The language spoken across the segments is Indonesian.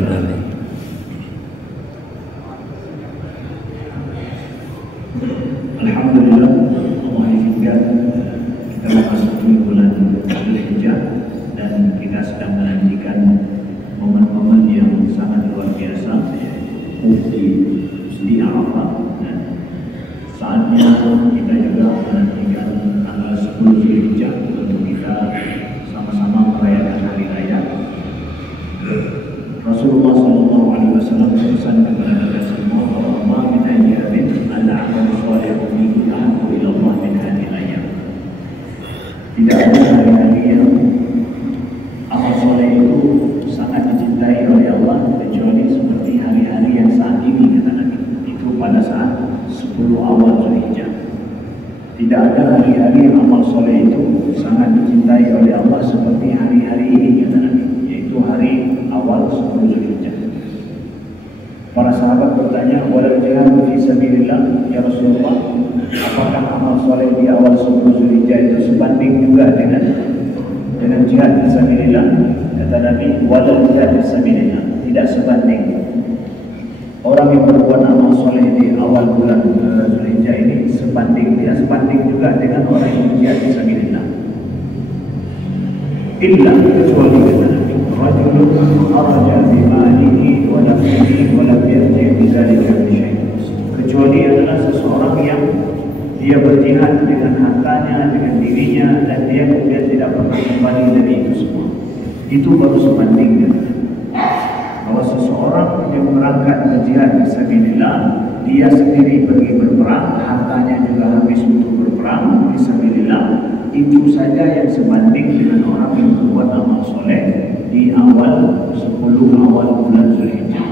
Amin, amin. Alhamdulillah, Allah izinkan kita memasuki bulan Dzulhijjah dan kita sedang menantikan momen-momen yang sangat luar biasa di Arafah, dan saatnya kita juga menantikan tanggal 10 Dzulhijjah untuk kita sama-sama merayakan hari raya. Rasulullah SAW berpesan kepada kita semua bahwa min ayyamin al-amal shalih fihi ahabbu ila Allah min hadhihi ayyam. Tidak ada hari-hari yang amal soleh itu sangat dicintai oleh Allah kecuali seperti hari-hari yang saat ini, kata Nabi. Itu pada saat 10 awal Dzulhijjah. Tidak ada hari-hari yang amal soleh itu sangat dicintai oleh Allah seperti hari-hari ini, kata Nabi, yaitu hari awal 10 Dzulhijjah. Para sahabat bertanya, "Wal jihad fi sabilillah ya Rasulullah, apakah amal soleh di awal 10 Dzulhijjah itu sebanding juga dengan jihad fi sabilillah?" Kata Nabi, "Wal jihad fi sabilillah, tidak sebanding." Orang yang berbuat amal soleh di awal bulan Dzulhijjah ini tidak sebanding juga dengan orang yang jihad fi sabilillah. Illa, kecuali kata Nabi, rajulun kharaja bi malihi wa nafsihi wa lam yarji' bi dzalika bi syai'. Kecuali adalah seseorang yang dia berjihad dengan hartanya, dengan dirinya, dan dia kemudian tidak pernah kembali dari itu semua. Itu baru sebandingnya. Bahwa seseorang yang berangkat berjihad fisabilillah, dia sendiri pergi berperang, hartanya juga habis untuk berperang fisabilillah, itu saja yang sebanding dengan orang yang berbuat amal soleh di awal 10 awal bulan Dzulhijjah.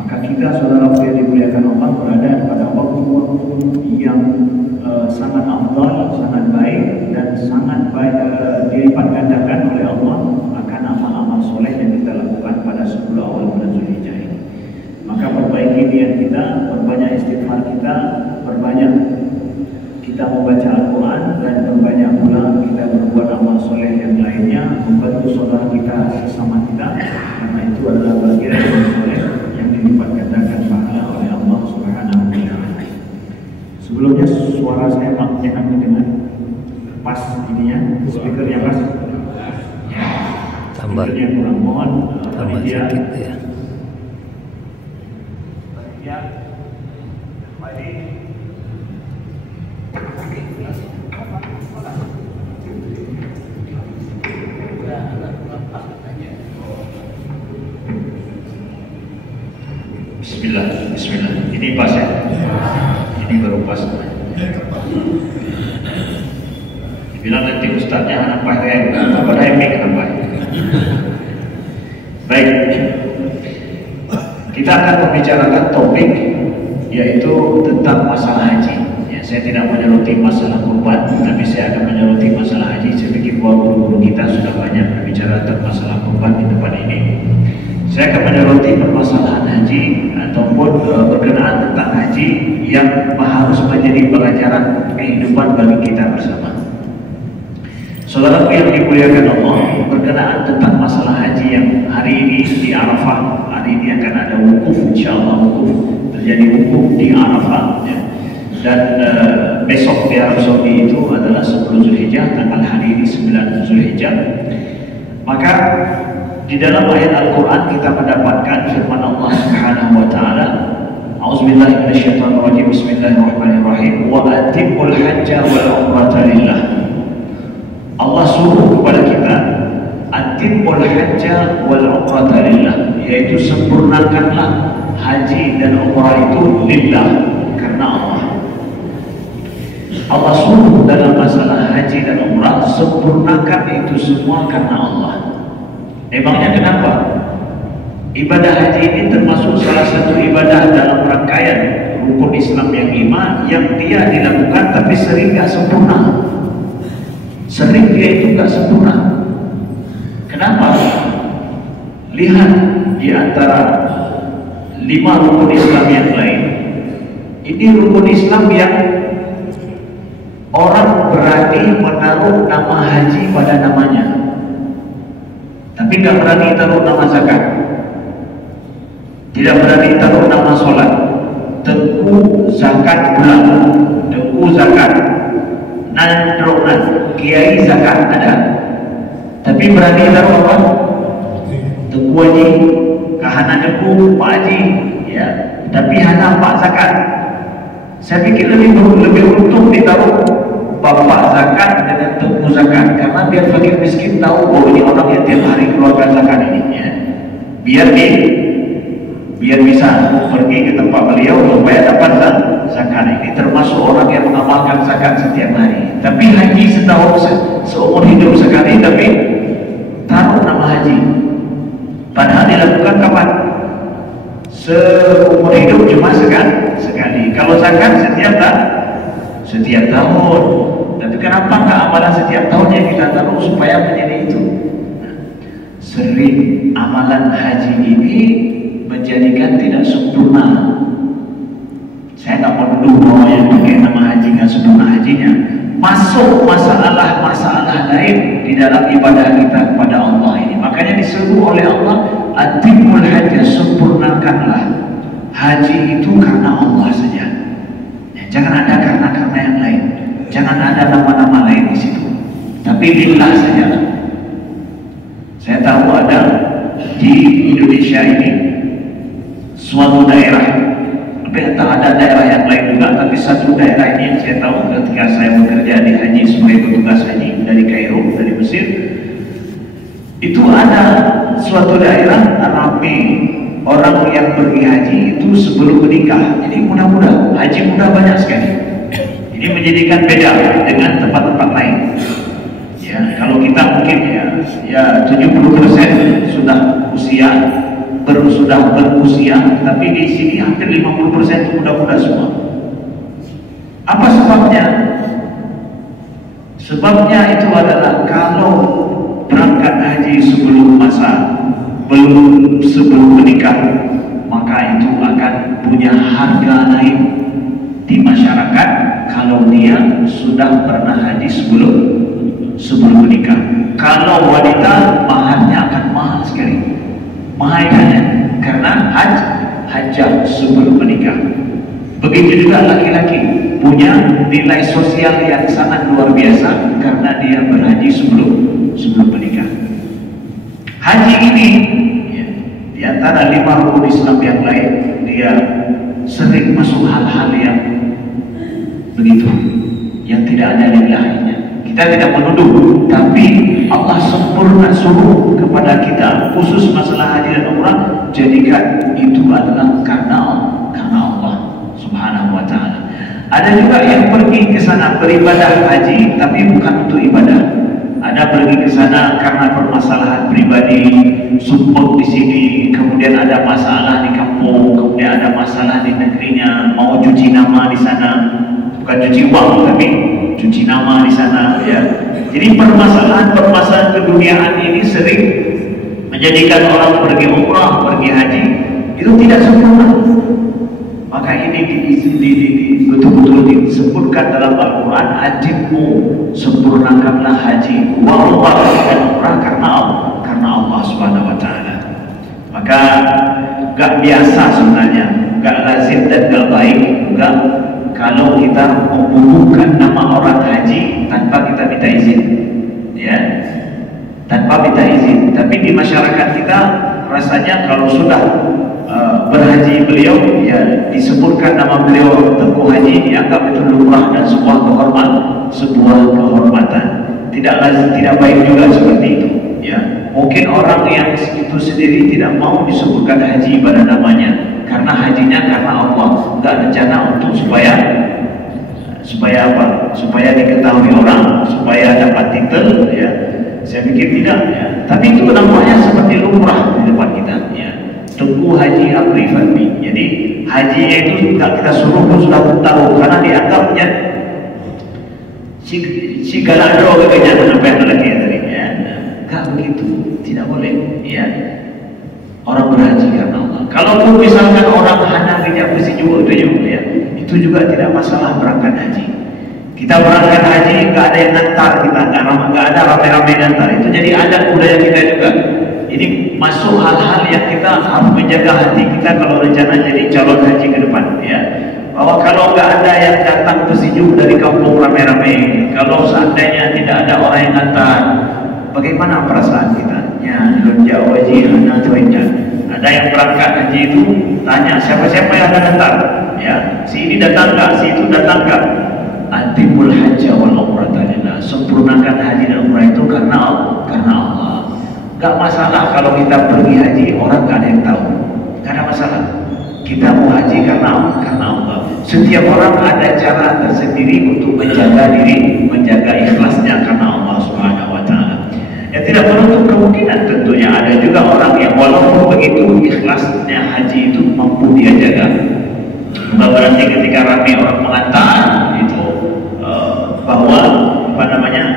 Maka kita, saudara yang dimuliakan Allah, berada pada waktu-waktu yang sangat afdal, sangat baik, dan sangat baik, dilipat gandakan oleh Allah akan amal-amal soleh yang kita lakukan pada 10 awal bulan Dzulhijjah ini. Maka perbaiki niat kita, perbanyak istighfar kita, perbanyak kita membaca Al-Quran, dan perbanyak pula kita berbuat amal soleh yang lainnya, membantu saudara kita sesama kita, karena itu adalah bagian amal soleh yang dilipat gandakan pahala oleh Allah Subhanahu wa Ta'ala. Sebelumnya suara saya enak dengan pas ininya, speakernya pas. Tambah. Speakernya kurang, mohon tambah sedikit ya. Bismillah. Ini pas ya? Ini baru pas. Dibilang nanti ustadznya anak pakai apa mic apa. Baik. Kita akan membicarakan topik yaitu tentang masalah haji. Ya, saya tidak menyeluti masalah kurban, tapi saya akan menyeluti masalah haji. Saya pikir bahwa guru-guru kita sudah banyak berbicara tentang masalah kurban di tempat ini. Saya akan menyoroti permasalahan haji ataupun berkenaan tentang haji yang harus menjadi pelajaran kehidupan bagi kita bersama. Saudara yang dimuliakan Allah, berkenaan tentang masalah haji yang hari ini di Arafah, hari ini akan ada wukuf, insyaallah wukuf, terjadi wukuf di Arafah, ya. Dan besok di Arab Saudi itu adalah 10 Dzulhijjah, tanggal hari ini 9 Dzulhijjah. Maka di dalam ayat Al-Quran kita mendapatkan firman Allah Subhanahu wa Ta'ala, A'udzubillahi minasyaitonirrajim, Bismillahirrahmanirrahim, wa atimmul hajja wal umrata lillah. Allah suruh kepada kita, atimmul hajja wal umrata lillah, yaitu sempurnakanlah haji dan umrah itu lillah, karena Allah. Allah suruh dalam masalah haji dan umrah, sempurnakan itu semua karena Allah. Emangnya kenapa? Ibadah haji ini termasuk salah satu ibadah dalam rangkaian rukun Islam yang 5 yang dia dilakukan tapi sering gak sempurna. Sering dia itu gak sempurna. Kenapa? Lihat di antara 5 rukun Islam yang lain. Ini rukun Islam yang orang berani menaruh nama haji pada namanya, tapi nggak berani taruh nama zakat. tidak berani taruh nama sholat, Tengku zakat bulan, Tengku zakat, Nandronan, Kiai zakat ada, tapi berani taruh apa? Tengku haji, kahana Tengku Pak Haji, ya, tapi hanya Pak zakat. Saya pikir lebih untung ditaruh Bapak zakat dengan Tengku zakat, karena biar fakir miskin tahu bahwa ini orang yang tiap hari keluarkan zakat ini, ya. Biar bisa pergi ke tempat beliau supaya dapat zakat. Ini termasuk orang yang mengamalkan zakat setiap hari. Tapi haji setahun seumur hidup sekali, tapi taruh nama haji. Padahal dilakukan kapan? Seumur hidup cuma sekali. Kalau zakat setiap tahun. Tapi kenapa nggak amalan setiap tahunnya kita taruh supaya menjadi itu? Sering amalan haji ini menjadikan tidak sempurna. Saya nggak mau dulu bahwa yang pakai nama haji nggak sempurna hajinya. Masuk masalah-masalah lain di dalam ibadah kita kepada Allah ini. Makanya disuruh oleh Allah, atimul hajj, sempurnakanlah haji itu karena Allah saja. Ya, jangan ada karena yang lain. Jangan ada nama-nama lain di situ. Tapi lillah saja. Saya tahu ada di Indonesia ini suatu daerah, tapi entah ada daerah yang lain juga, tapi satu daerah ini yang saya tahu ketika saya bekerja di haji sebagai petugas haji dari Kairo, dari Mesir, itu ada suatu daerah ramai orang yang pergi haji itu sebelum menikah. Jadi mudah-mudah haji muda banyak sekali. Ini menjadikan beda dengan tempat-tempat lain. Ya, kalau kita mungkin ya 70% sudah berusia, tapi di sini hampir 50% itu muda-muda semua. Apa sebabnya? Sebabnya itu adalah kalau berangkat haji sebelum menikah, maka itu akan punya harga lain di masyarakat kalau dia sudah pernah haji sebelum menikah. Kalau wanita, maharnya akan mahal sekali. Mahalnya karena hajjah sebelum menikah. Begitu juga laki-laki punya nilai sosial yang sangat luar biasa karena dia berhaji sebelum menikah. Haji ini ya, di antara 5 rukun Islam yang lain, dia sering masuk hal-hal yang begitu, yang tidak ada lillahnya. Kita tidak menuduh, tapi Allah sempurna suruh kepada kita khusus masalah haji dan umrah, jadikan itu adalah karena Allah Subhanahu wa ta'ala. Ada juga yang pergi ke sana beribadah haji tapi bukan untuk ibadah. Ada pergi ke sana karena permasalahan pribadi, sumpah di sini, kemudian ada masalah di kampung, kemudian ada masalah di negerinya, mau cuci nama di sana, bukan cuci uang tapi cuci nama di sana, ya. Jadi permasalahan keduniaan ini sering menjadikan orang pergi umrah, pergi haji itu tidak sempurna. Maka ini betul-betul disebutkan dalam Al-Quran, hajimu sempurnakanlah haji wa umrah dan umrah karena Allah Subhanahu wa ta'ala. Maka gak biasa sebenarnya, gak lazim dan gak baik juga kalau kita membubuhkan nama orang haji tanpa kita minta izin, ya, tanpa minta izin. Tapi di masyarakat kita rasanya kalau sudah berhaji beliau, ya disebutkan nama beliau Tengku Haji, dianggap itu lumrah dan sebuah kehormatan. Tidak baik juga seperti itu, ya. Mungkin orang yang itu sendiri tidak mau disebutkan haji pada namanya karena hajinya karena Allah, nggak rencana untuk supaya apa? Supaya diketahui orang, supaya dapat titel, ya. Saya pikir tidak, ya. Tapi itu namanya seperti lumrah di depan kita, ya. Tengku Haji Abri Fadmi. Jadi hajinya itu tak kita suruh pun sudah tahu karena dianggapnya si galado katanya apa yang lagi tadi, ya. Enggak begitu, tidak boleh, ya. Orang berhaji karena Allah. Kalaupun misalkan orang hanya tidak bersih juga, ya, itu juga tidak masalah berangkat haji. Kita berangkat haji nggak ada yang nantar kita, nggak ada rame-rame nantar. Itu jadi adat budaya kita juga. Ini masuk hal-hal yang kita harus menjaga hati kita kalau rencana jadi calon haji ke depan, ya. Bahwa kalau nggak ada yang datang bersejuk dari kampung rame-rame, kalau seandainya tidak ada orang yang datang, bagaimana perasaan kita? Ya, lonjak wajib anak tuannya. Ada yang berangkat haji itu tanya siapa-siapa yang akan datang, ya. Si ini datang nggak? Si itu datang nggak? Atimul hajja wal umrata lillah. Sempurnakan haji dan umrah itu karena Allah. Gak masalah kalau kita pergi haji orang gak ada yang tahu, gak ada masalah. Kita mau haji karena Allah. Setiap orang ada cara tersendiri untuk menjaga diri, menjaga ikhlasnya karena Allah Subhanahu wa Ta'ala. Ya, tidak menutup kemungkinan tentunya ada juga orang yang walaupun begitu ikhlasnya haji itu mampu dia jaga. Bukan berarti ketika ramai orang mengantar itu bahwa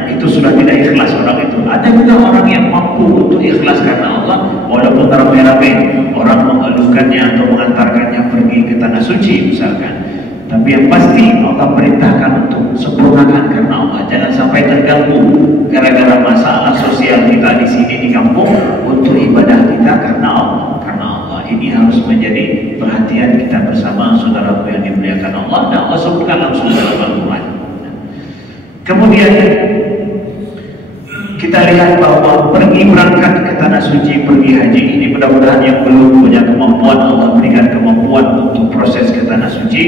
itu sudah tidak ikhlas orang itu. Ada juga orang yang mampu untuk ikhlas karena Allah walaupun ramai-ramai orang mengeluhkannya atau mengantarkannya pergi ke tanah suci misalkan. Tapi yang pasti Allah perintahkan untuk sempurnakan karena Allah. Jangan sampai terganggu gara-gara masalah sosial kita di sini di kampung untuk ibadah kita karena Allah. Karena Allah ini harus menjadi perhatian kita bersama saudaraku yang dimuliakan Allah, dan Allah sebutkan langsung dalam Al-Quran. Kemudian kita lihat bahwa pergi berangkat ke tanah suci, pergi haji ini, mudah-mudahan yang belum punya kemampuan Allah berikan kemampuan untuk proses ke tanah suci,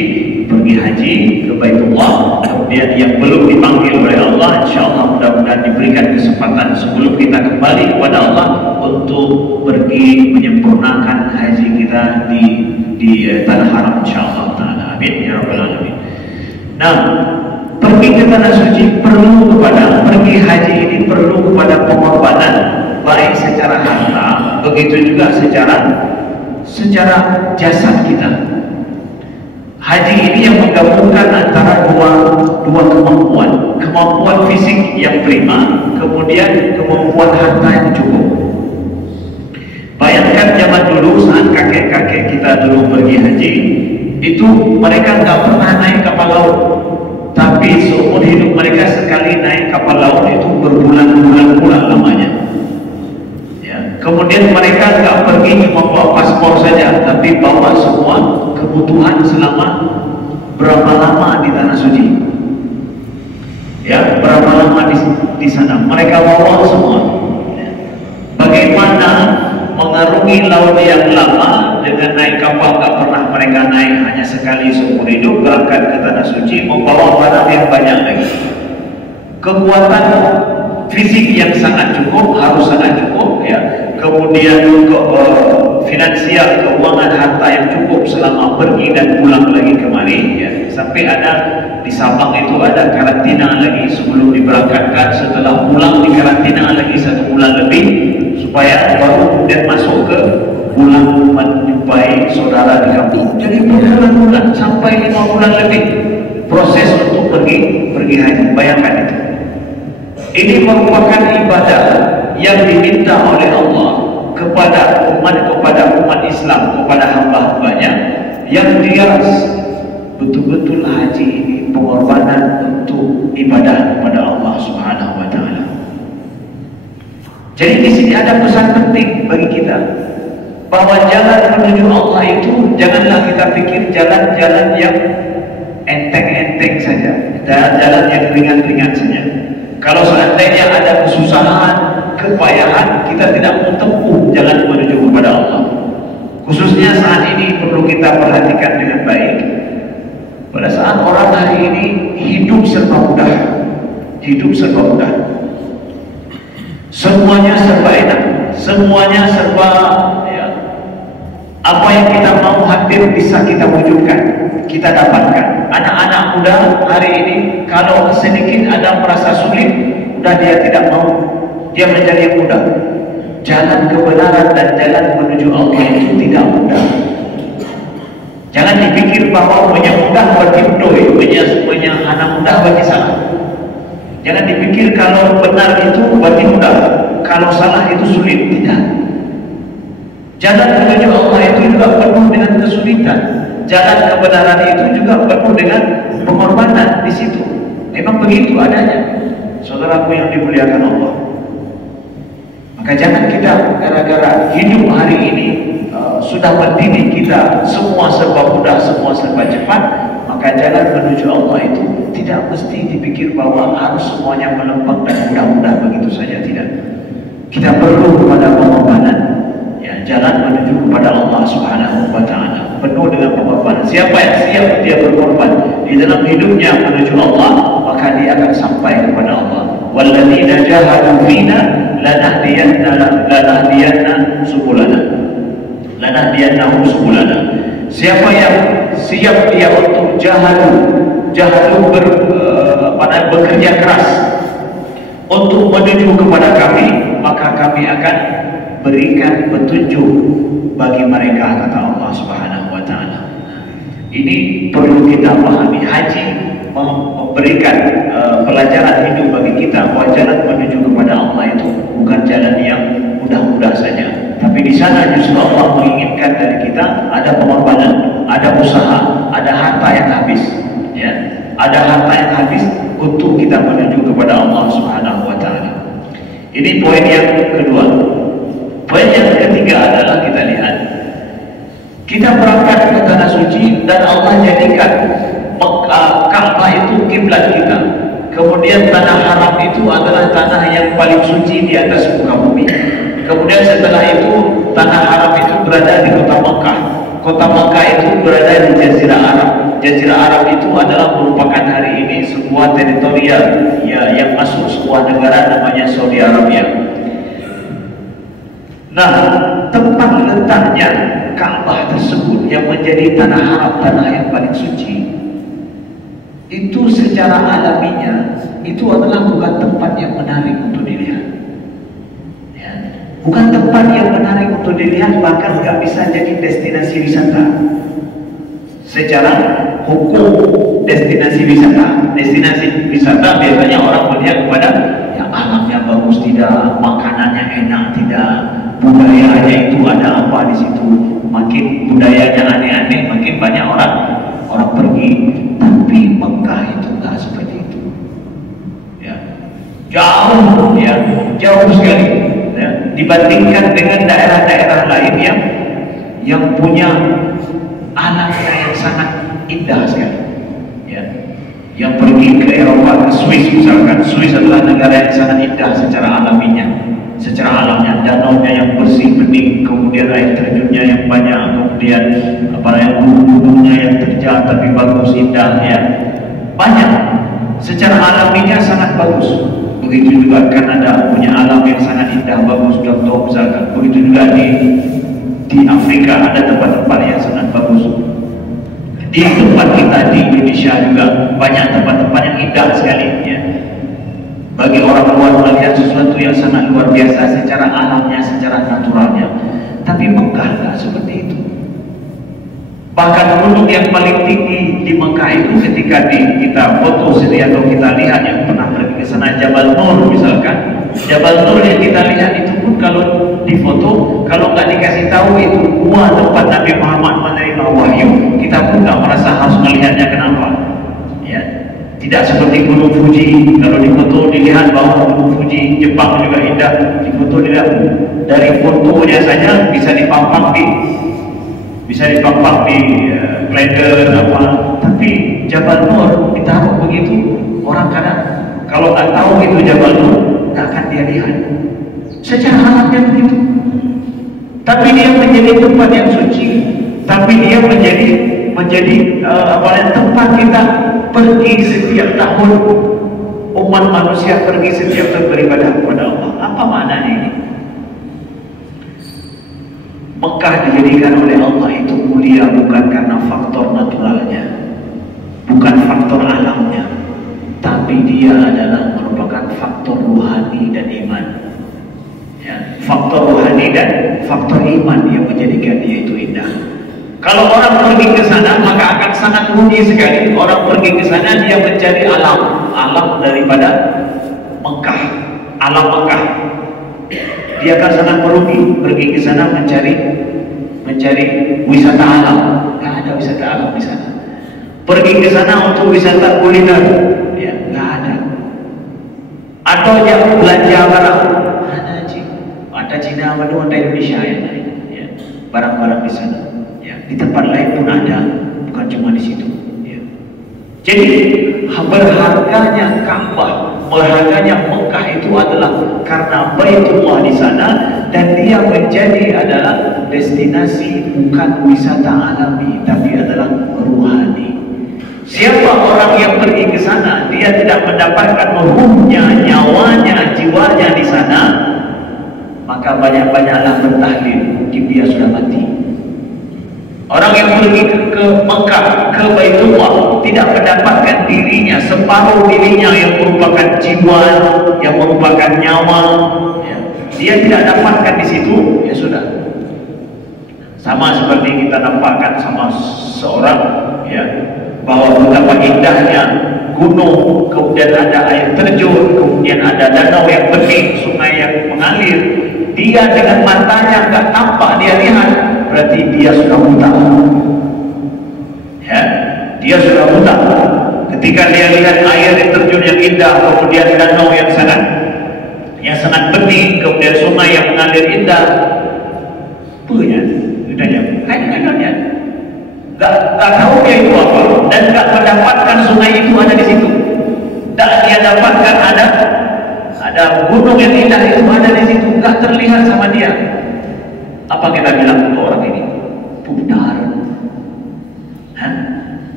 pergi haji ke Baitullah. Kemudian yang belum dipanggil oleh Allah, insya Allah mudah-mudahan diberikan kesempatan sebelum kita kembali kepada Allah untuk pergi menyempurnakan haji kita di tanah haram, insya Allah Taala. Amin ya rabbal alamin. Nah, pergi ke tanah suci pergi haji ini perlu kepada pengorbanan, baik secara harta, begitu juga secara jasad kita. Haji ini yang menggabungkan antara dua kemampuan fisik yang prima, kemudian kemampuan harta yang cukup. Bayangkan zaman dulu saat kakek-kakek kita dulu pergi haji, itu mereka nggak pernah naik kapal laut. Tapi seumur hidup mereka sekali naik kapal laut itu berbulan-bulan lamanya. Ya. Kemudian mereka nggak pergi cuma bawa paspor saja, tapi bawa semua kebutuhan selama berapa lama di tanah suci. Ya, berapa lama di sana. Mereka bawa semua. Ya. Bagaimana mengarungi laut yang lama dengan naik kapal nggak pernah mereka naik, hanya sekali seumur hidup berangkat ke tanah suci, membawa barang yang banyak lagi. Kekuatan fisik yang sangat cukup, harus sangat cukup, ya. Kemudian finansial, keuangan, harta yang cukup selama pergi dan pulang lagi kemari, ya. Sampai ada di Sabang itu ada karantina lagi sebelum diberangkatkan, setelah pulang di karantina lagi 1 bulan lebih supaya baru kemudian masuk ke pulang menjumpai saudara di kampung. Jadi berbulan-bulan sampai 5 bulan lebih proses untuk pergi haji. Bayangkan itu. Ini merupakan ibadah yang diminta oleh Allah kepada umat Islam, kepada hamba-hambanya, yang dia betul-betul haji ini pengorbanan untuk ibadah kepada Allah Subhanahu wa Ta'ala. Jadi di sini ada pesan penting bagi kita bahwa jalan menuju Allah itu janganlah kita pikir jalan-jalan yang enteng-enteng saja, jalan yang ringan-ringan saja. Kalau seandainya ada kesusahan, kepayahan, kita tidak mau tempuh jalan menuju kepada Allah. Khususnya saat ini perlu kita perhatikan dengan baik. Pada saat orang hari ini hidup serba mudah, semuanya serba enak, semuanya serba, ya, apa yang kita mau hampir bisa kita wujudkan, kita dapatkan. Anak-anak muda hari ini kalau sedikit ada merasa sulit, udah dia tidak mau, dia menjadi yang mudah. Jalan kebenaran dan jalan menuju Allah itu tidak mudah. Jangan dipikir bahwa punya mudah bagi doi, punya anak mudah bagi salah. Jangan dipikir kalau benar itu bagi mudah, kalau salah itu sulit. Tidak. Jalan menuju Allah itu juga penuh dengan kesulitan. Jalan kebenaran itu juga penuh dengan pengorbanan di situ. Memang begitu adanya, saudaraku yang dimuliakan Allah. Maka Maka jangan kita gara-gara hidup hari ini sudah mendidik kita semua serba mudah, semua serba cepat, maka jalan menuju Allah itu tidak mesti dipikir bahwa harus semuanya melempeng dan mudah-mudah begitu saja, tidak. Kita perlu kepada pengorbanan, ya, jalan menuju kepada Allah Subhanahu wa Ta'ala penuh dengan pengorbanan. Siapa yang siap dia berkorban di dalam hidupnya menuju Allah, maka dia akan sampai kepada Allah. Walladzina jahadu fina lanahdiyannahum subulana. Siapa yang siap dia untuk bekerja keras untuk menuju kepada kami, maka kami akan berikan petunjuk bagi mereka, kata Allah Subhanahu wa Ta'ala. Ini perlu kita pahami. Haji memberikan pelajaran hidup bagi kita bahwa jalan menuju kepada Allah itu bukan jalan yang mudah-mudah saja. Tapi di sana justru Allah menginginkan dari kita ada pengorbanan, ada usaha, ada harta yang habis, ya, ada harta yang habis untuk kita menuju kepada Allah Subhanahu wa Ta'ala. Ini poin yang kedua. Poin yang ketiga adalah kita lihat, kita berangkat ke tanah suci dan Allah jadikan Ka'bah itu kiblat kita. Kemudian tanah haram itu adalah tanah yang paling suci di atas muka bumi. Kemudian setelah itu tanah haram itu berada di kota Mekah. Kota Mekah itu berada di Jazirah Arab. Jazirah Arab itu adalah merupakan hari ini sebuah teritorial, ya, yang masuk sebuah negara namanya Saudi Arabia. Nah, tempat letaknya Ka'bah tersebut yang menjadi tanah haram, tanah yang paling suci, itu secara alaminya itu adalah bukan tempat yang menarik untuk dilihat, ya. Bukan tempat yang menarik untuk dilihat, bahkan nggak bisa jadi destinasi wisata. Secara hukum destinasi wisata biasanya orang melihat kepada yang alamnya bagus, tidak, makanannya enak, tidak, budayanya itu ada apa di situ. Makin budayanya aneh-aneh, makin banyak orang pergi. Tapi Mekah itu nggak seperti itu, ya, jauh, ya, jauh sekali, ya, dibandingkan dengan daerah-daerah lain yang punya alamnya yang sangat indah sekali, ya. Yang pergi ke Eropa, ke Swiss misalkan, Swiss adalah negara yang sangat indah secara alaminya, secara alamnya, danaunya yang bersih bening, kemudian air terjunnya yang banyak, kemudian gunung-gunungnya yang terjal tapi bagus, indah, ya, banyak. Secara alaminya sangat bagus. Begitu juga Kanada punya alam yang sangat indah, bagus, contoh misalkan. Begitu juga di Afrika ada tempat-tempat yang sangat bagus. Di tempat kita di Indonesia juga banyak tempat-tempat yang indah sekali, ya. Bagi orang luar melihat sesuatu yang sangat luar biasa secara alamnya, secara naturalnya. Tapi Mekah nggak seperti itu. Bahkan gunung yang paling tinggi di Mekah itu ketika kita foto sendiri atau kita lihat, yang pernah pergi ke sana, Jabal Nur misalkan. Jabal Nur yang kita lihat itu pun kalau difoto, kalau nggak dikasih tahu itu gua tempat Nabi Muhammad menerima wahyu, kita pun nggak merasa harus melihatnya. Kenapa? Ya, tidak seperti Gunung Fuji. Kalau difoto dilihat bahwa Gunung Fuji Jepang juga indah, difoto dilihat dari fotonya saja bisa dipampang di kalender apa. Tapi Jabal Nur ditaruh begitu, orang kadang kalau nggak tahu itu Jabal Nur nggak akan dia lihat. Secara alamnya begitu. Tapi dia menjadi tempat yang suci. Tapi dia menjadi tempat kita pergi setiap tahun. Umat manusia pergi setiap tahun beribadah kepada Allah. Apa maknanya ini? Mekah dijadikan oleh Allah itu mulia bukan karena faktor naturalnya, bukan faktor alamnya, tapi dia adalah merupakan faktor ruhani dan iman, ya, faktor ruhani dan faktor iman yang menjadikan dia itu indah. Kalau orang pergi ke sana maka akan sangat rugi sekali. Orang pergi ke sana dia mencari alam daripada Mekah, alam Mekah. Dia akan sangat merugi pergi ke sana mencari wisata alam. Nggak ada wisata alam di sana. Pergi ke sana untuk wisata kuliner, ya, nggak ada. Atau yang belanja barang, ada sama dengan Indonesia yang lain, ya. Barang-barang di sana, ya. Di tempat lain pun ada, bukan cuma di situ. Ya. Jadi berharganya Ka'bah, berharganya Mekah itu adalah karena Baitullah di sana, dan dia menjadi adalah destinasi bukan wisata alami, tapi adalah ruhani. Siapa orang yang pergi ke sana, dia tidak mendapatkan ruhnya, nyawanya, jiwanya di sana, maka banyak-banyaklah bertahlil, mungkin dia sudah mati. Orang yang pergi ke Mekah, ke Baitullah, tidak mendapatkan dirinya, separuh dirinya yang merupakan jiwa, yang merupakan nyawa, ya. Dia tidak dapatkan di situ, ya sudah. Sama seperti kita nampakkan sama seorang, ya, bahwa betapa indahnya gunung, kemudian ada air terjun, kemudian ada danau yang bening, sungai yang mengalir. Dia dengan matanya nggak tampak, dia lihat, berarti dia sudah buta. Ya, dia sudah buta. Ketika dia lihat air yang terjun yang indah, kemudian danau yang sangat bening, kemudian sungai yang mengalir indah, punya, udahnya, hanya. Gak tahu dia itu apa, dan gak mendapatkan sungai itu ada di situ. Tak dia dapatkan ada gunung yang indah itu ada di situ, gak terlihat sama dia. Apa kita bilang untuk orang ini? Pudar. Hah?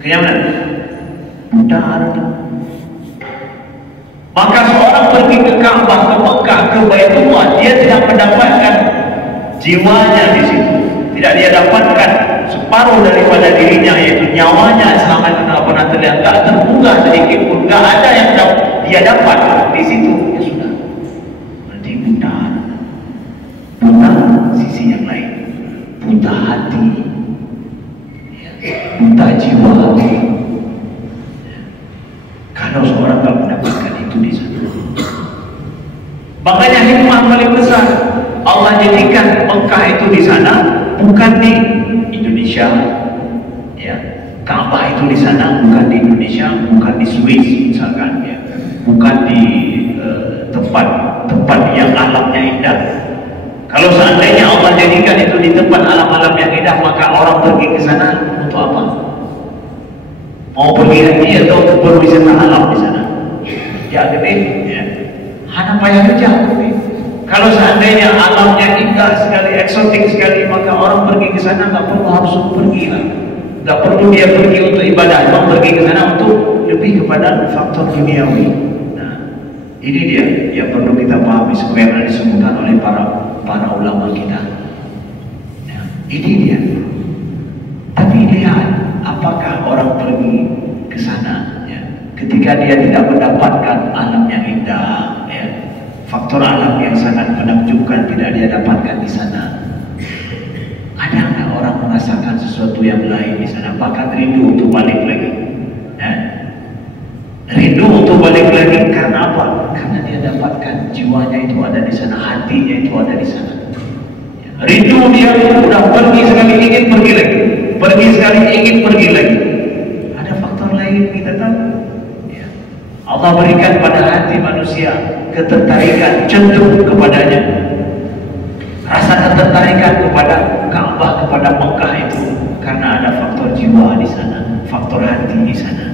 Kenyaman? Pudar. Maka seorang pergi ke Ka'bah, ke Mekah, ke Baitullah, dia tidak mendapatkan jiwanya di situ. Tidak dia dapatkan separuh daripada dirinya, yaitu nyawanya selama itu tidak pernah terlihat, tak terbuka sedikit pun, tak ada yang dia dapat di situ. Ya sudah, berarti buta sisi yang lain, buta hati, buta jiwa. Kalau seorang tak mendapatkan itu di sana, makanya hikmah paling besar Allah jadikan Mekah itu di sana, bukan di Indonesia, ya. Ka'bah itu di sana bukan di Indonesia, bukan di Swiss misalkan, ya. Bukan di tempat yang alamnya indah. Kalau seandainya Allah jadikan itu di tempat alam-alam yang indah, maka orang pergi ke sana untuk apa? Mau pergi haji atau berwisata alam di sana? Ya, gede, ya. Hanya payah kerja, kalau seandainya alamnya indah sekali, eksotik sekali, maka orang pergi ke sana nggak perlu harus pergi lah. Nggak perlu dia pergi untuk ibadah, orang pergi ke sana untuk lebih kepada faktor duniawi. Nah, ini dia yang perlu kita pahami sebagaimana disebutkan oleh para ulama kita. Nah, ini dia. Tapi lihat, apakah orang pergi ke sana, ya, ketika dia tidak mendapatkan alam yang indah, ya, faktor alam yang sangat menakjubkan tidak dia dapatkan di sana. Ada nggak orang merasakan sesuatu yang lain di sana, bahkan rindu untuk balik lagi? Rindu untuk balik lagi karena apa? Karena dia dapatkan jiwanya itu ada di sana, hatinya itu ada di sana. Rindu dia sudah pergi sekali ingin pergi lagi, pergi sekali ingin pergi lagi. Ada faktor lain kita tahu. Allah berikan pada hati manusia ketertarikan, cenderung kepadanya, rasa ketertarikan kepada Ka'bah, kepada Mekah itu karena ada faktor jiwa di sana, faktor hati di sana,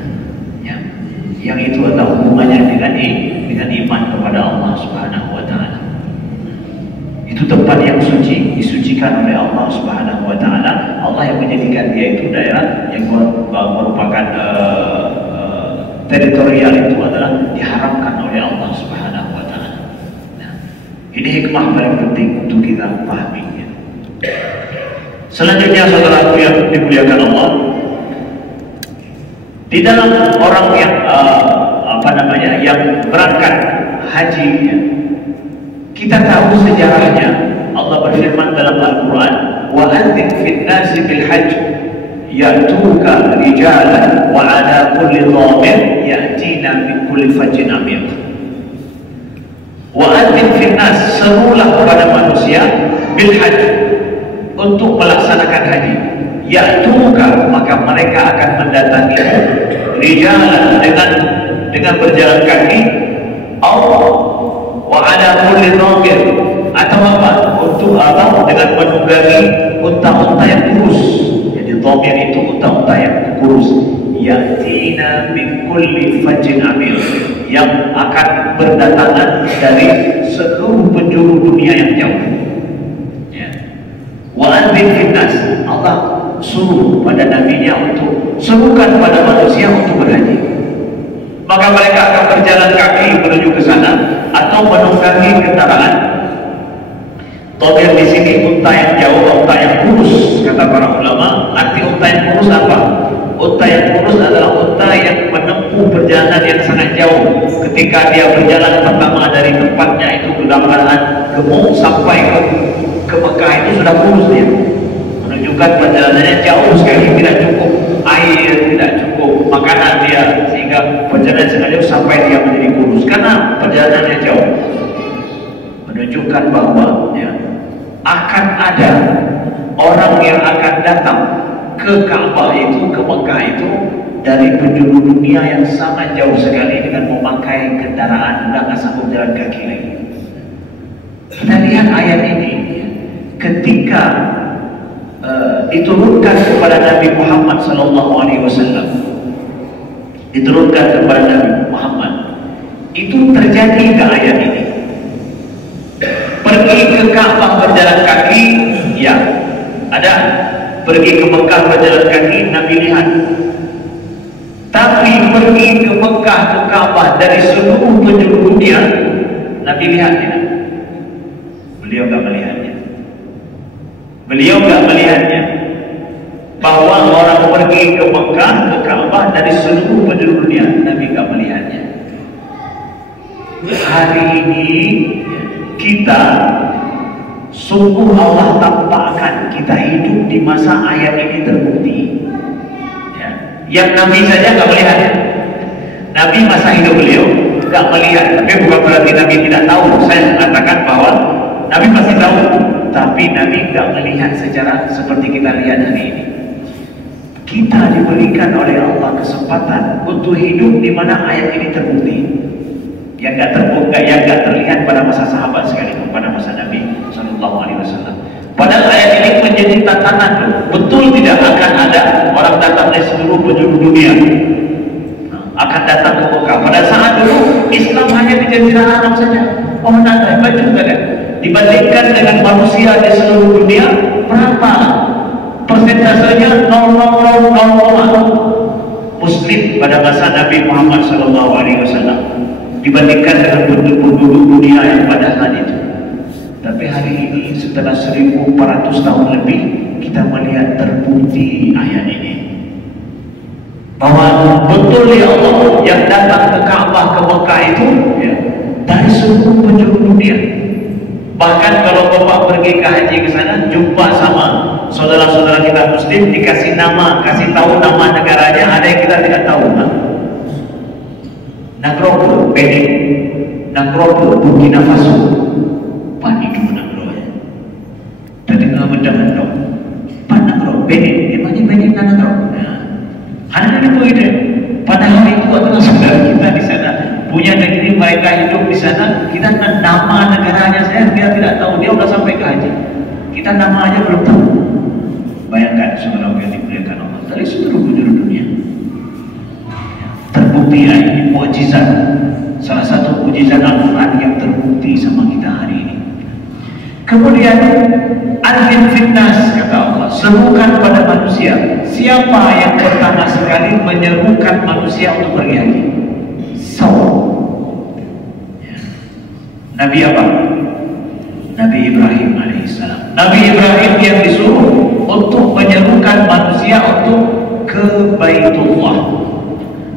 ya. Yang itu adalah hubungannya dengan iman kepada Allah Subhanahu wa Ta'ala. Itu tempat yang suci, disucikan oleh Allah Subhanahu wa Ta'ala. Allah yang menjadikan dia itu daerah yang merupakan teritorial, itu adalah diharamkan oleh Allah Subhanahu wa Ta'ala. Nah, ini hikmah paling penting untuk kita pahami. Selanjutnya, saudara yang dimuliakan Allah, di dalam orang yang yang berangkat haji, ya, kita tahu sejarahnya. Allah berfirman dalam Al-Quran, wa anzir fin nasi bil hajj ya'tuka rijalan wa ala kulli dhamir ya'tina min kulli fajjin amiq. Wa anzir fin nas, serulah kepada manusia bil hajj, untuk melaksanakan haji. Ya'tuka, maka mereka akan mendatangi rijalan, dengan berjalan kaki, wa ala kulli dhamir, atau apa? Untuk dengan menunggangi unta-unta yang kurus. Jadi dhamir itu unta-unta yang kurus. Yatina min kulli fajjin amil, yang akan berdatangan dari seluruh penjuru dunia yang jauh. Ya. Wa anzir finnas, Allah suruh pada nabinya untuk serukan pada manusia untuk berhaji. Maka mereka akan berjalan kaki menuju ke sana atau menunggangi kendaraan. Dhamir di sini unta yang jauh, unta yang kurus, kata para ulama. Arti unta yang kurus apa? Unta yang kurus adalah unta yang menempuh perjalanan yang sangat jauh. Ketika dia berjalan pertama dari tempatnya itu dalam keadaan gemuk sampai ke Mekah itu sudah kurus dia. Menunjukkan perjalanannya jauh sekali, tidak cukup air, tidak cukup makanan dia, sehingga perjalanan sangat jauh sampai dia menjadi kurus karena perjalanannya jauh. Menunjukkan bahwa ya, akan ada orang yang akan datang ke Ka'bah itu, ke Mekah itu dari penjuru dunia yang sangat jauh sekali dengan memakai kendaraan, nggak sanggup jalan kaki lagi. Kita lihat ayat ini ketika diturunkan kepada Nabi Muhammad SAW, diturunkan kepada Nabi Muhammad, itu terjadi ke ayat ini. Pergi ke Ka'bah berjalan kaki, ya ada. Pergi ke Mekah berjalan kaki, Nabi lihat. Tapi pergi ke Mekah, ke Ka'bah dari seluruh penjuru dunia, Nabi lihat tidak? Beliau tidak melihatnya. Beliau tidak melihatnya. Bahwa orang pergi ke Mekah, ke Ka'bah dari seluruh penjuru dunia, Nabi tidak melihatnya. Hari ini kita sungguh Allah tampakkan kita hidup di masa ayat ini terbukti. Ya. Yang Nabi saja nggak melihatnya. Nabi masa hidup beliau nggak melihat, tapi bukan berarti Nabi tidak tahu. Saya mengatakan bahwa Nabi masih tahu, tapi Nabi nggak melihat secara seperti kita lihat hari ini. Kita diberikan oleh Allah kesempatan untuk hidup di mana ayat ini terbukti. Yang nggak terbuka, yang nggak terlihat pada masa sahabat sekalipun, pada masa Nabi SAW. Padahal ayat ini menjadi tantangan. Betul tidak akan ada orang datang dari seluruh penjuru dunia akan datang ke Mekah. Pada saat dulu Islam hanya di Jazirah Arab saja. Orang datang baca kan? Dibandingkan dengan manusia di seluruh dunia, berapa persentasenya? 0,000 Muslim pada masa Nabi Muhammad SAW. Dibandingkan dengan penduduk dunia yang pada saat itu. Tapi hari ini setelah 1400 tahun lebih, kita melihat terbukti ayat ini bahwa betul ya Allah yang datang ke Ka'bah, ke Mekah itu ya, dari seluruh penjuru dunia. Bahkan kalau Bapak pergi ke haji ke sana, jumpa sama saudara-saudara kita Muslim, dikasih nama, kasih tahu nama negaranya, ada yang kita tidak tahu. Nagrobol, Benin, Nagrobol, Burkina Faso, panik Nagrobol. Tadi nggak mendengar dong, Nagrobol, Benin, emangnya Benin dan Nagrobol. Hanya itu ide. Padahal itu adalah saudara kita di sana, punya negeri, mereka hidup di sana. Kita nama negaranya saya kita tidak tahu. Dia udah sampai ke haji, kita nama aja belum tahu. Bayangkan saudara yang dimuliakan Allah dari seluruh penjuru dunia. Terbukti ini mukjizat, salah satu mukjizat Al-Quran yang terbukti sama kita hari ini. Kemudian anzir finnas, kata Allah, serukan pada manusia. Siapa yang pertama sekali menyerukan manusia untuk pergi haji? Nabi apa? Nabi Ibrahim alaihissalam. Nabi Ibrahim yang disuruh untuk menyerukan manusia untuk ke Baitullah.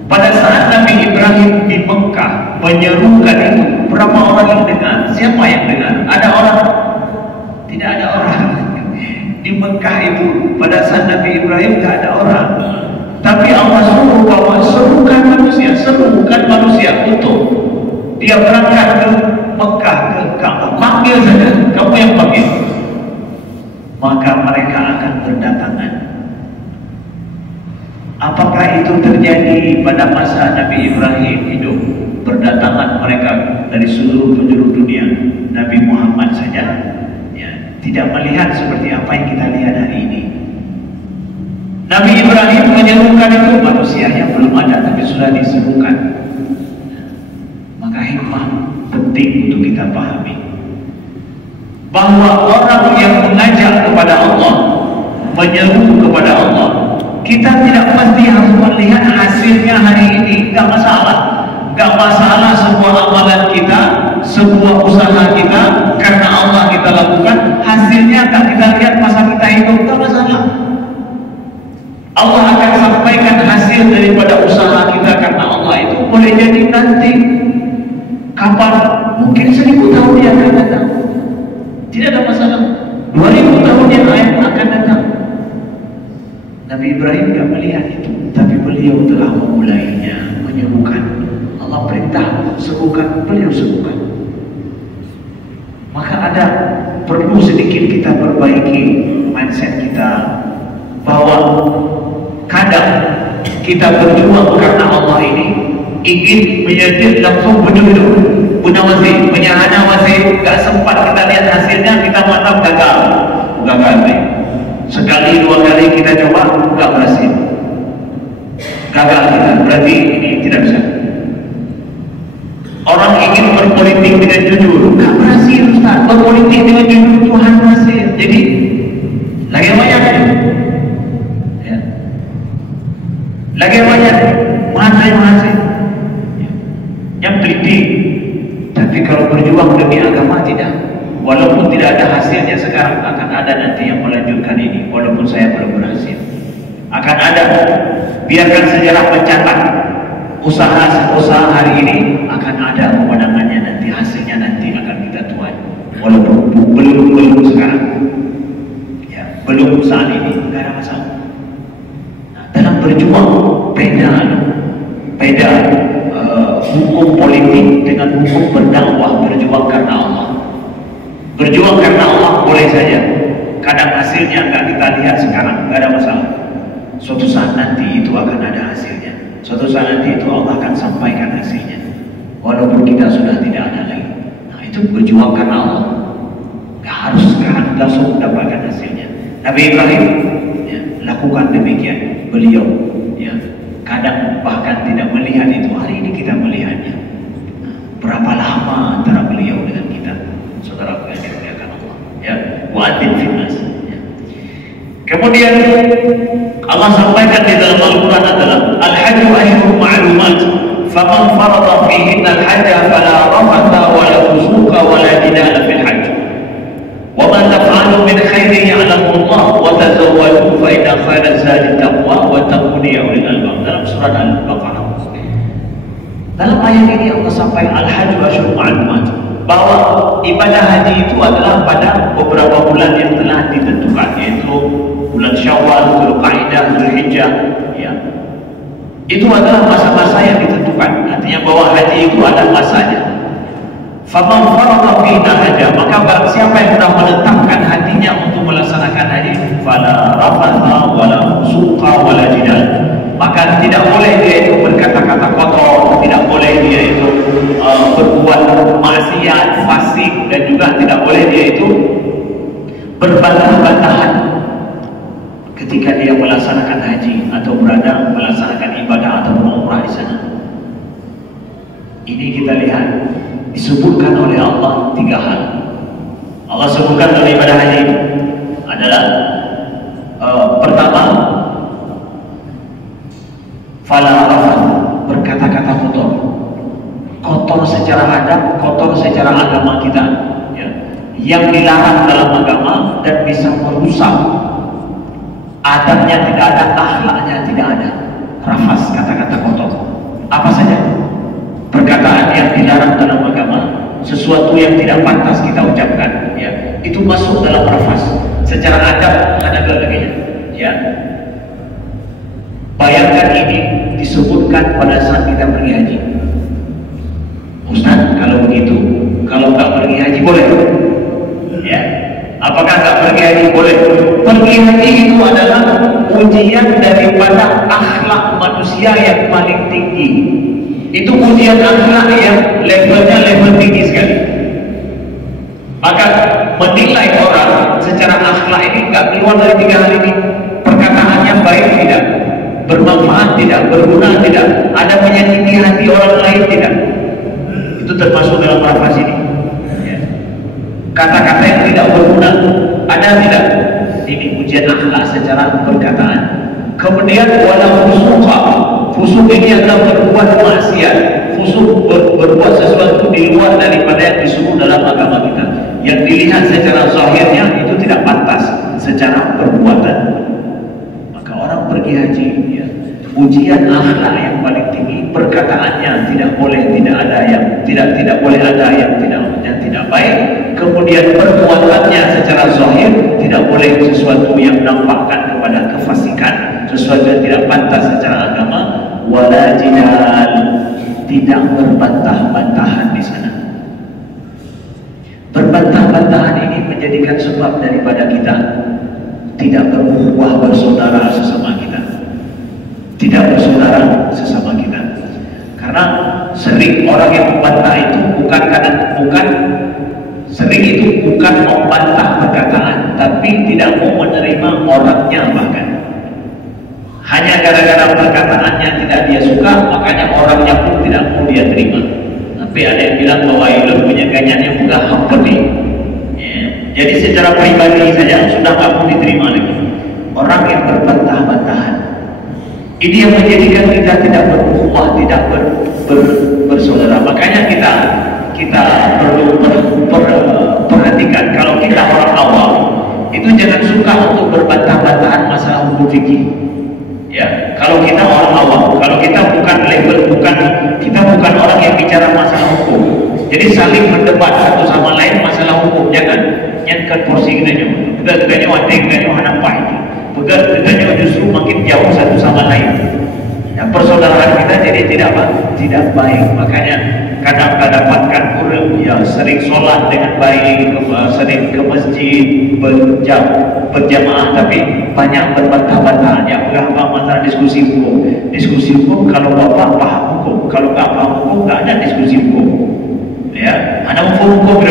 Pada saat Nabi Ibrahim di Mekah menyerukan itu, berapa orang yang dengar? Siapa yang dengar? Ada orang? Tidak ada orang. Di Mekah itu pada saat Nabi Ibrahim tidak ada orang. Tapi Allah suruh bahwa serukan manusia untuk dia berangkat ke Mekah, ke Ka'bah. Panggil saja, kamu yang panggil. Maka mereka akan berdatangan. Apakah itu terjadi pada masa Nabi Ibrahim hidup? Berdatangan mereka dari seluruh penjuru dunia. Nabi Muhammad saja ya, tidak melihat seperti apa yang kita lihat hari ini. Nabi Ibrahim menyerukan itu, manusianya belum ada tapi sudah diserukan. Maka hikmah penting untuk kita pahami bahwa orang yang mengajak kepada Allah, menyeru kepada Allah, kita tidak pasti harus melihat hasilnya hari ini. Gak masalah, gak masalah sebuah amalan kita, sebuah usaha kita karena Allah kita lakukan, hasilnya tak kita lihat masa kita hidup, gak masalah. Allah akan sampaikan hasil daripada usaha kita karena Allah itu boleh jadi nanti. Kapan? Mungkin 1000 tahun yang akan datang. Tidak ada masalah. 2000 tahun yang akan datang. Nabi Ibrahim tidak melihat itu, tapi beliau telah memulainya, menyerukan. Allah perintah, serukan, beliau serukan. Maka ada perlu sedikit kita perbaiki mindset kita bahwa kadang kita berjuang karena Allah ini ingin menjadi langsung benar-benar munawazin, menyahana wazin, gak sempat kita lihat hasilnya, kita mantap gagal nih. Sekali dua kali kita coba gak berhasil, gagal kita, berarti ini tidak bisa. Orang ingin berpolitik dengan jujur, gak berhasil Ustaz. Berpolitik dengan jujur Tuhan berhasil. Jadi lagi banyak ya. Lagi banyak mahasiswa yang teliti, tapi kalau berjuang demi agama tidak. Walaupun tidak ada hasilnya sekarang, akan ada nanti yang melanjutkan ini. Walaupun saya belum berhasil, akan ada. Biarkan sejarah mencatat usaha hari ini, akan ada pemenangannya nanti, hasilnya nanti akan kita tuai. Walaupun belum sekarang, ya, belum saat ini, tidak ada masalah. Nah, dalam berjuang beda hukum politik dengan hukum berdakwah, berjuang karena Allah. Berjuang karena Allah boleh saja, kadang hasilnya nggak kita lihat sekarang, nggak ada masalah. Suatu saat nanti itu akan ada hasilnya. Suatu saat nanti itu Allah akan sampaikan hasilnya, walaupun kita sudah tidak ada lagi. Nah, itu berjuang karena Allah. Nggak harus sekarang langsung mendapatkan hasilnya. Nabi Ibrahim ya, lakukan demikian. Beliau ya, kadang bahkan tidak melihat itu. Hari ini kita melihatnya. Nah, berapa lama antara beliau dengan kita, saudara yang dimuliakan Allah. Ya, wa'atin finnas. Ya. Kemudian Allah sampaikan di dalam Al-Quran adalah Al-Hajju ashhurun ma'lumat, faman farada fihinna al-hajja fala rafatha wala fusuqa wala jidala fil hajj. Wa ma taf'alu min khairin ya'lamu Allah wa tazawwadu fa inna khairaz zadi taqwa wa taquni ya ulil albab. Dalam surat Al-Baqarah. Dalam ayat ini Allah sampaikan Al-Hajju ashhurun ma'lumat, bahwa ibadah haji itu adalah pada beberapa bulan yang telah ditentukan, yaitu bulan Syawal, Dzulqa'dah, Dzulhijjah, ya. Itu adalah masa-masa yang ditentukan. Artinya bahwa haji itu ada masanya. Faman farada fihinna hajja, maka barang siapa yang sudah menetapkan hatinya untuk melaksanakan haji, fala rafatha wala fusuqa wala jidal, maka tidak boleh dia itu berkata-kata kotor, tidak boleh dia itu berbuat maksiat, fasik, dan juga tidak boleh dia itu berbantah-bantahan ketika dia melaksanakan haji atau berada melaksanakan ibadah atau umrah di sana. Ini kita lihat disebutkan oleh Allah 3 hal. Allah sebutkan dalam ibadah haji adalah pertama, fala rafath, berkata-kata kotor secara adab, kotor secara agama kita, ya, yang dilarang dalam agama dan bisa merusak adabnya, tidak ada, akhlaknya tidak ada. Rafas, kata-kata kotor, apa saja perkataan yang dilarang dalam agama, sesuatu yang tidak pantas kita ucapkan, ya, itu masuk dalam rafas. Secara adab ada lagi, ya. Bayangkan ini disebutkan pada saat kita pergi haji. Ustaz, kalau begitu, kalau nggak pergi haji boleh? Ya, apakah nggak pergi haji boleh? Pergi haji itu adalah ujian daripada akhlak manusia yang paling tinggi. Itu ujian akhlak yang levelnya level tinggi sekali. Maka menilai orang secara akhlak ini nggak keluar dari 3 hal ini. Perkataannya baik tidak, bermanfaat tidak, berguna tidak, ada menyakiti hati orang lain tidak. Itu termasuk dalam lafaz ini. Ya. Kata-kata yang tidak berguna ada tidak? Ini ujian akhlak secara perkataan. Kemudian wala fusuqa. Fusuk ini adalah berbuat maksiat. Fusuk berbuat sesuatu di luar daripada yang disuruh dalam agama kita. Yang dilihat secara zahirnya itu tidak pantas secara perbuatan. Maka orang pergi haji, ya, ujian akhlak yang paling tinggi, perkataannya tidak boleh tidak ada yang tidak boleh ada yang tidak baik. Kemudian perbuatannya secara zahir tidak boleh sesuatu yang menampakkan kepada kefasikan, sesuatu yang tidak pantas secara agama. Wala jidal, tidak berbantah-bantahan di sana. Berbantah-bantahan ini menjadikan sebab daripada kita tidak berukhuwah bersaudara sesama kita, tidak bersaudara sesama kita. Karena sering orang yang membantah itu bukan membantah perkataan, tapi tidak mau menerima orangnya. Bahkan hanya gara-gara perkataannya tidak dia suka, makanya orangnya pun tidak mau dia terima. Tapi ada yang bilang bahwa itu punya ganyanya bukan hampir. Ya. Jadi secara pribadi saja sudah tak mau diterima lagi. Orang yang berbantah-bantahan ini yang menjadikan kita tidak berukhuwah, tidak bersaudara. Makanya kita perlu perhatikan, kalau kita orang awam itu jangan suka untuk berbantah-bantahan masalah hukum fikih. Ya, kalau kita orang awam, kalau kita kita bukan orang yang bicara masalah hukum. Jadi saling berdebat satu sama lain masalah hukum, jangan. Yang kan porsi kita juga wadah kita hanapah itu. Kita justru makin jauh satu sama lain. Ya, persaudaraan kita jadi tidak baik. Makanya kadang kita dapatkan orang yang sering sholat dengan baik, sering ke masjid berjamaah, tapi banyak berbantah-bantahan. Yang berapa masalah diskusi hukum. Diskusi hukum kalau bapak paham hukum, kalau nggak paham hukum nggak ada diskusi hukum. Ya, ada hukum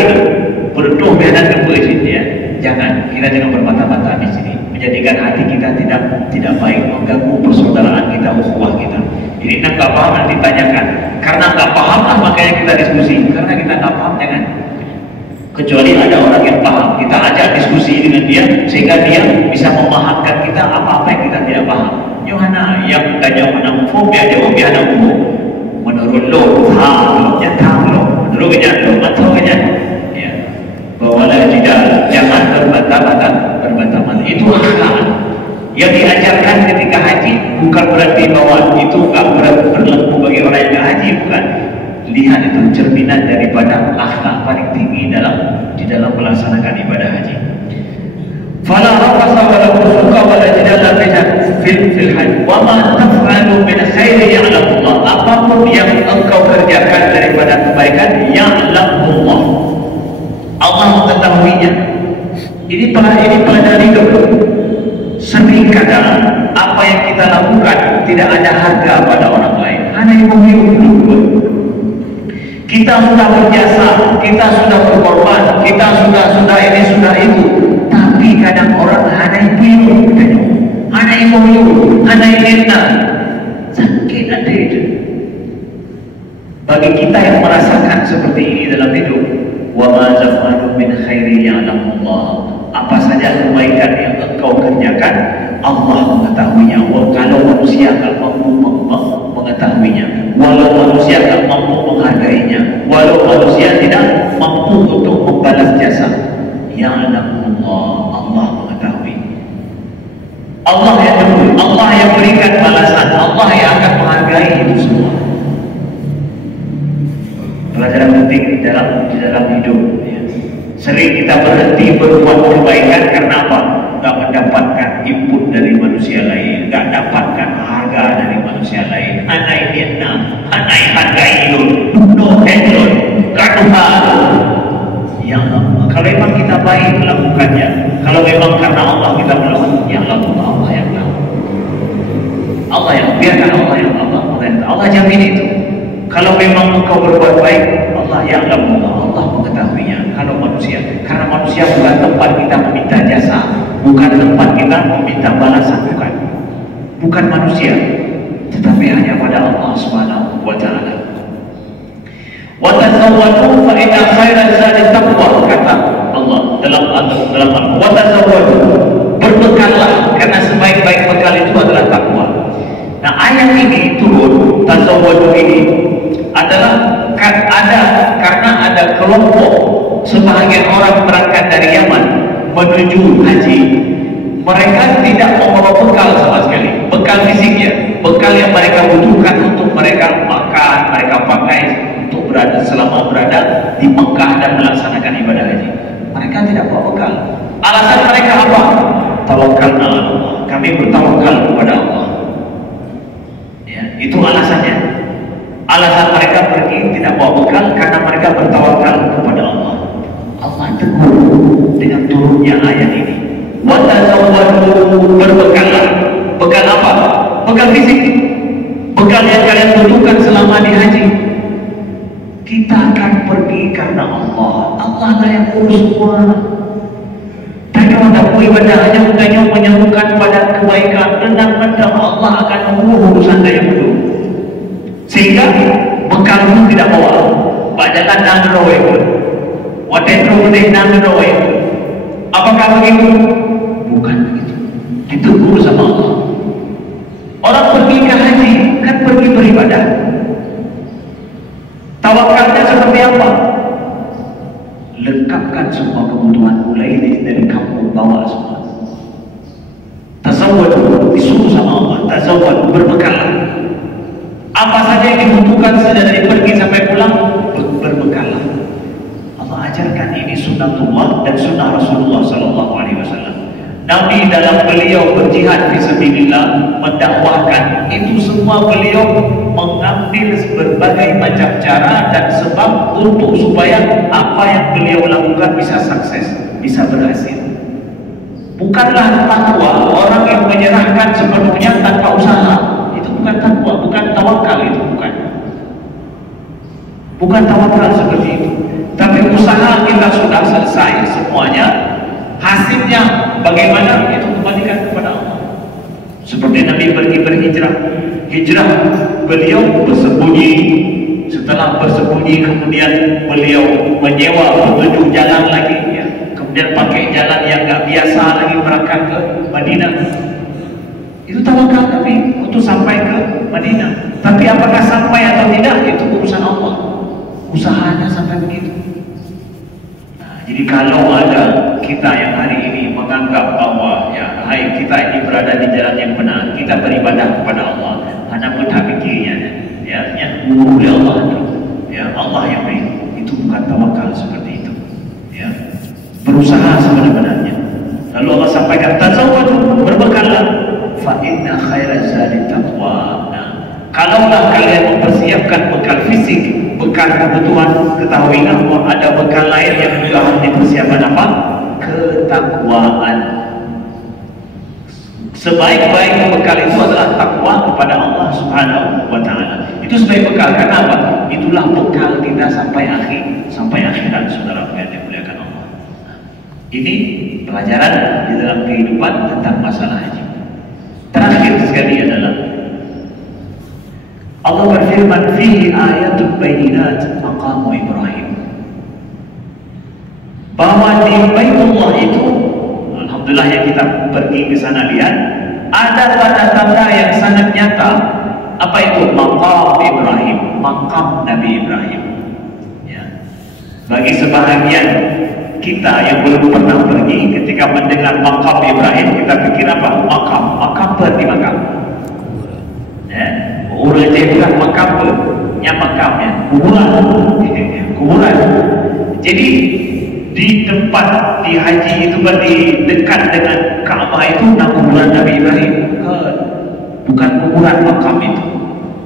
berdoa dan berbuat ya. Kita jangan berbantah-bantahan di sini. Menjadikan hati kita tidak baik, mengganggu persaudaraan kita, ukhuwah kita. Ini nggak paham nanti tanyakan. Karena nggak paham lah makanya kita diskusi. Karena kita nggak paham jangan. Kecuali ada orang yang paham, kita ajak diskusi dengan dia sehingga dia bisa memahamkan kita apa-apa yang kita tidak paham. Yohana yang tanya mana hukum dia jawab dia ada hukum. Menurut lo, tahu lo. Menurut lo, atau ya. Bawalah jangan berbantah-bantah. Itu akhlak yang diajarkan ketika haji, bukan berarti bahwa itu nggak berlaku bagi orang yang haji, bukan. Lihat itu cerminan daripada akhlak paling tinggi di dalam melaksanakan ibadah haji. Fala rafasa wala fusuqa wala jidala fil haji. Wa ma taf'alu min khairin ya'lamullah. Apapun yang engkau kerjakan daripada kebaikan, ya'lamullah, Allah mengetahuinya. Ini pelajaran hidup. Sering kadang apa yang kita lakukan tidak ada harga pada orang lain. Hanya yang hidup. Kita sudah berjasa, kita sudah berkorban, kita sudah ini sudah itu. Tapi kadang orang hanya hidup, hanya hidup, hanya enak. Sakit ada itu. Bagi kita yang merasakan seperti ini dalam hidup, wa ma taf'alu min khairin ya'lamullah. Apa saja kebaikan yang engkau kerjakan, Allah mengetahuinya. Kalau manusia tak mampu mengetahuinya, walau manusia tak mampu menghargainya, walau manusia tidak mampu untuk membalas jasa, ya'lamullah, Allah mengetahui. Allah yang memberi, Allah yang berikan balasan, Allah yang akan menghargai itu semua. Pelajaran penting di dalam hidup. Sering kita berhenti berbuat kebaikan karena apa? Tidak mendapatkan input dari manusia lain, tidak dapatkan harga dari manusia lain. Anai Vietnam, anai hargai lu, no helon, kaduhan. Ya Allah, kalau memang kita baik melakukannya, kalau memang karena Allah kita melakukan, ya Allah yang tahu. Allah yang biarkan Allah jamin itu. Kalau memang engkau berbuat baik, Allah yang Allah mengetahuinya. kalau manusia. Karena manusia bukan tempat kita meminta jasa, bukan tempat kita meminta balasan, bukan manusia, tetapi hanya pada Allah Subhanahu wa Ta'ala. Wa tazawwadu fa inna khairaz zadi taqwa, kata Allah dalam wa tazawwadu, berbekallah karena sebaik-baik bekal itu adalah takwa. Nah, ayat ini turun, tazawwadu ini adalah karena ada kelompok sebahagian orang berangkat dari Yaman menuju haji. Mereka tidak membawa bekal sama sekali, bekal fisiknya, bekal yang mereka butuhkan untuk mereka makan, mereka pakai untuk selama berada di Mekah dan melaksanakan ibadah haji. Mereka tidak bawa bekal. Alasan mereka apa? Tawakkalna ala Allah, kami bertawakal kepada Allah. Ya, itu alasannya. Alasan mereka pergi tidak bawa bekal karena mereka bertawakal kepada Allah. Allah tegur dengan turunnya ayat ini. Wa tazawwadu, berbekallah. Bekal apa? Bekal fisik. Bekal yang kalian butuhkan selama di haji. Kita akan pergi karena Allah. Allah lah yang urus semua. Dan kalau ada ibadah hanya untuk menyerukan pada kebaikan, rendang-rendang, Allah akan mengurus urusan yang dulu. Sehingga bekal pun tidak bawa. Bajalan dan roe pun. Wadah dan roe. Apakah begitu? Bukan begitu. Ditegur sama Allah. Orang pergi ke haji kan pergi beribadah. Tawakalnya seperti apa? Lengkapkan semua kebutuhan, mulai dari kampung bawa semua. Tazawwadu, disuruh sama Allah. Tazawwadu, berbekallah. Apa saja yang dibutuhkan sejak dari pergi sampai pulang, berbekallah. Allah ajarkan ini sunnatullah dan sunnah Rasulullah SAW. Nabi dalam beliau berjihad fisabilillah, mendakwahkan, itu semua beliau mengambil berbagai macam cara dan sebab untuk supaya apa yang beliau lakukan bisa sukses, bisa berhasil. Bukanlah takwa orang yang menyerahkan sepenuhnya tanpa usaha. Itu bukan takwa, bukan tawakal, itu bukan tawakal seperti itu. Tapi usaha kita sudah selesai semuanya, hasilnya bagaimana, itu kembalikan kepada Allah. Seperti Nabi pergi berhijrah, beliau bersembunyi. Setelah bersembunyi kemudian beliau menyewa petunjuk jalan lagi, ya. Kemudian pakai jalan yang gak biasa lagi berangkat ke Madinah. Itu tawakal Nabi untuk sampai ke Madinah. Tapi apakah sampai atau tidak, itu urusan Allah. Usahanya sampai begitu. Nah, jadi kalau ada kita yang hari ini menganggap bahwa ya, hai, kita ini berada di jalan yang benar, kita beribadah kepada Allah, hanya mudah pikirnya, ya, yang oleh Allah, ya, Allah yang baik, itu bukan tawakal seperti itu, ya, berusaha sebenar-benarnya. Lalu Allah sampaikan, tazawwadu, berbekallah, fa inna khairaz zadi taqwa. Nah, kalaulah kalian mempersiapkan bekal fisik, bekal kebutuhan, ketahuilah bahwa ada bekal lain yang juga harus dipersiapkan, apa? Ketakwaan. Sebaik-baik bekal itu adalah takwa kepada Allah Subhanahu wa Ta'ala. Itu sebaik bekal. Karena apa? Itulah bekal kita sampai akhirat, saudara yang dimuliakan Allah. Ini pelajaran di dalam kehidupan tentang masalah haji. Terakhir sekali adalah Allah berfirman, fihi ayatun bayyinat maqamu Ibrahim. Bahwa di Baitullah itu, alhamdulillah yang kita pergi ke sana lihat, ada tanda-tanda yang sangat nyata. Apa itu? Maqam Ibrahim, maqam Nabi Ibrahim. Ya. Bagi sebahagian kita yang belum pernah pergi, ketika mendengar maqam Ibrahim, kita pikir apa? Makam berarti makam. Ya. Orang bukan makam, makamnya kuburan. Jadi di tempat di haji itu berarti dekat dengan Ka'bah itu kuburan Nabi Ibrahim, bukan kuburan makam itu.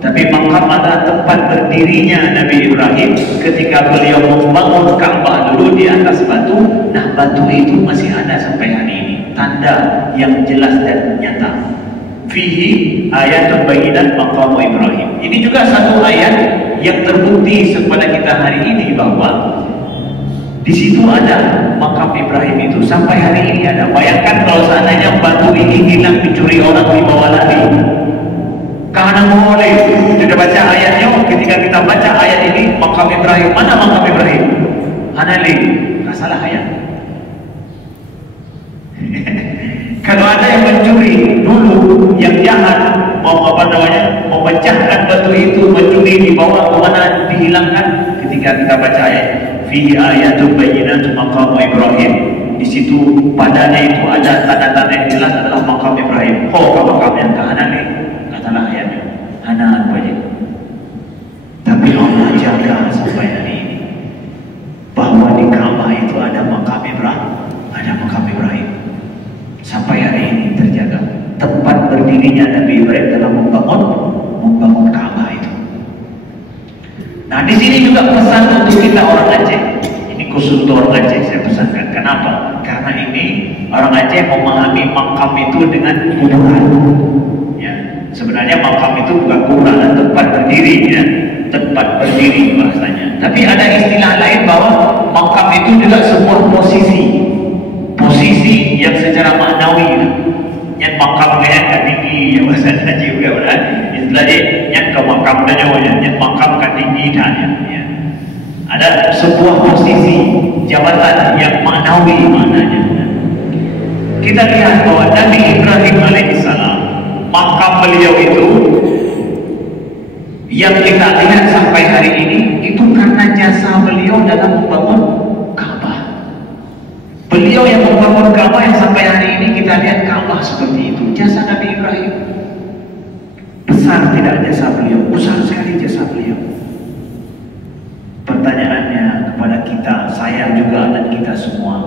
Tapi makam adalah tempat berdirinya Nabi Ibrahim ketika beliau membangun Ka'bah dulu di atas batu. Nah, batu itu masih ada sampai hari ini, tanda yang jelas dan nyata. Fihi ayatun bayyinat maqamu Ibrahim. Ini juga satu ayat yang terbukti kepada kita hari ini bahwa Di situ ada makam Ibrahim itu sampai hari ini ada. Bayangkan kalau seandainya batu ini hilang dicuri orang dibawa lari. Karena boleh kita baca ayatnya. Ketika kita baca ayat ini makam Ibrahim, mana makam Ibrahim? Hanali, nggak salah ayat. Kalau ada yang mencuri dulu, yang jahat mau apa namanya, memecahkan batu itu, mencuri dibawa ke mana, dihilangkan. Ketika kita baca ayat fi ayatul bayyinatu maqam Ibrahim, di situ padanya itu ada tanda-tanda yang jelas adalah makam Ibrahim. Makam yang Hanali, katalah ayatnya Hanan banyak. Tapi Allah jaga sampai hari ini bahwa di Ka'bah itu ada makam Ibrahim, sampai hari ini terjaga. Tempat berdirinya Nabi Ibrahim dalam membangun Ka'bah itu. Nah, di sini juga pesan untuk kita orang Aceh. Ini khusus untuk orang Aceh saya pesankan. Kenapa? Karena ini orang Aceh memahami makam itu dengan kuburan. Ya, sebenarnya makam itu bukan kuburan, tempat berdiri, ya, tempat berdiri bahasanya. Tapi ada istilah lain bahwa makam itu juga sebuah posisi yang secara maknawi. Yang makam kaya tinggi, yang bahasa Aceh juga benar. Istilahnya yang ke makam dan yang makam kan tinggi tanya. Ya. Ada sebuah posisi jabatan yang maknawi maknanya. Kita lihat bahwa Nabi Ibrahim alaihissalam, makam beliau itu yang kita lihat sampai hari ini itu karena jasa beliau dalam membangun Ka'bah. Beliau yang membangun Ka'bah yang sampai hari ini kita lihat Ka'bah seperti itu. Jasa Nabi Ibrahim besar tidak jasa beliau, besar sekali jasa beliau. Pertanyaannya kepada kita, saya juga dan kita semua,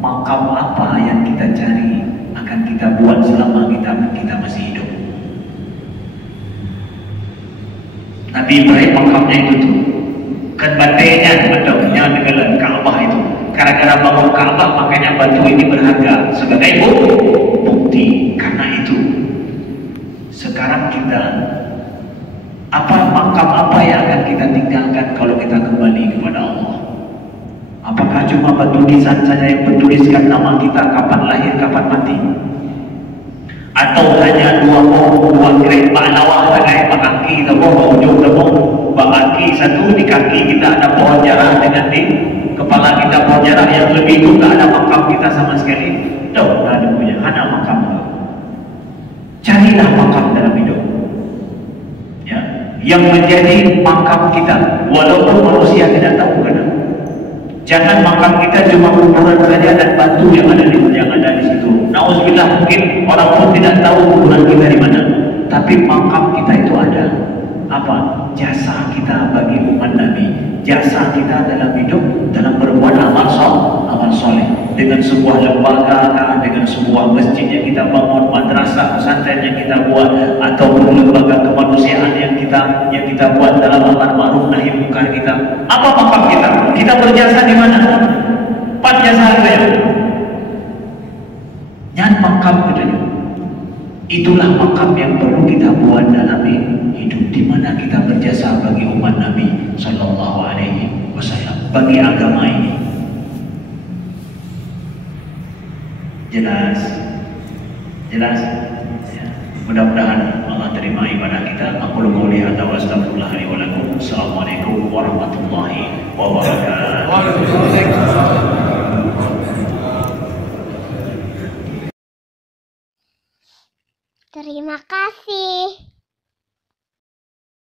makam apa yang kita cari akan kita buat selama kita masih hidup? Nabi Ibrahim makamnya itu tuh kan batenya bentuknya dengan Ka'bah itu. Gara-gara bangun Ka'bah makanya batu ini berharga sebagai bukti. Karena itu sekarang kita makam apa yang akan kita tinggalkan kalau kita kembali kepada Allah? Apakah cuma batu nisan saja yang bertuliskan nama kita, kapan lahir, kapan mati? Atau hanya dua grade pahlawan pakai kaki tepung ujung tepung kaki satu di kaki kita ada pohon jarah dengan di kepala kita pohon jarah yang lebih itu tak ada makam kita sama sekali. Tuh ada punya hana makam. Carilah makam dalam hidup, ya, yang menjadi makam kita walaupun manusia tidak tahu kadang. Jangan makam kita cuma kuburan saja dan batu yang ada di situ. Nauzubillah, mungkin orang pun tidak tahu kuburan kita di mana. Tapi makam kita itu ada. Apa? Jasa kita bagi umat Nabi. Jasa kita dalam hidup, dalam berbuat amal soleh. Dengan sebuah lembaga, dengan sebuah masjid yang kita bangun, madrasah, pesantren yang kita buat, ataupun lembaga kemanusiaan yang kita buat dalam amar ma'ruf nahi munkar kita. Apa makam kita? Kita berjasa di mana? Empat jasa saya. Yang makam katanya. Itulah makam yang perlu kita buat dalam hidup, di mana kita berjasa bagi umat Nabi Sallallahu Alaihi Wasallam, bagi agama ini. Jelas? Ya. Mudah-mudahan Allah terima ibadah kita. Aku qouli hadza wa astaghfirullah li wa lakum. Assalamualaikum warahmatullahi wabarakatuh.